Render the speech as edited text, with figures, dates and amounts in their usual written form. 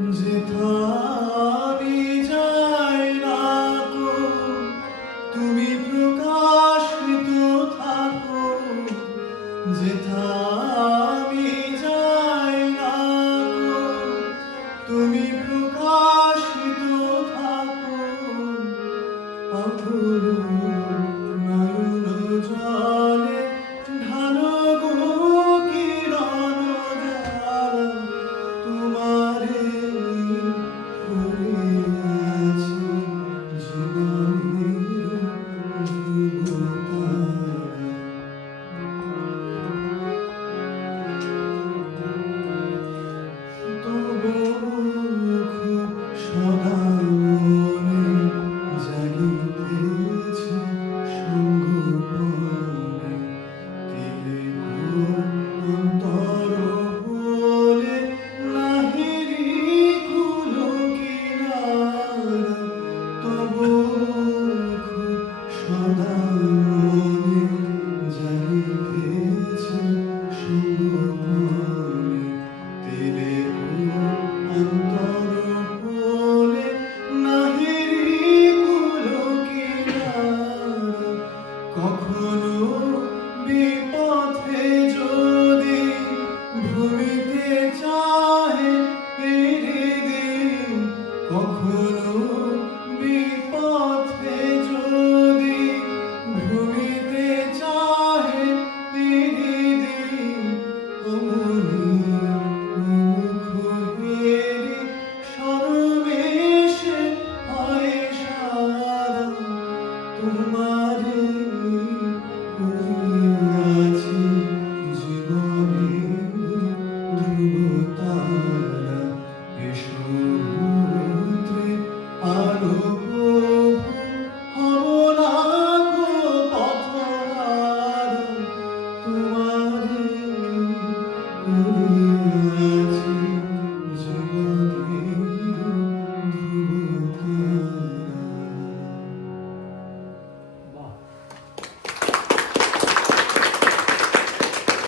যেথা আমি যাই না কো, তুমি প্রকাশিত থাকো। যেথা আমি যাই না কো, তুমি প্রকাশিত থাকো। অপরূপ নয়ন জলে ঢালো গো কিরণ ধারা, তোমারে পড়িয়াছি জীবনের ধ্রুবতারা। তব মুখ সদা মনে জাগিতেছে সঙ্গপনে। তিলে অন্তর বলে নাহিরি কুল কিনারা। তব মুখ সদা মনে জাগিতেছে সঙ্গপনে। তিলে অন্তর বলে নাহিরি কুল কিনারা। কখনো বিপথে যদি ভূমিতে চাহে হৃদিন, কখনো বিপথে যদি ভূমিতে চাহে হৃদিন, অমনি মুখ হেরি সর্বেশে হয় সারা। তোমারে পড়িয়াছি জীবনের ধ্রুবতারা। এসো মৈত্রী আরো প্রভু, হব না কো পথহারা। তোমারে পড়িয়াছি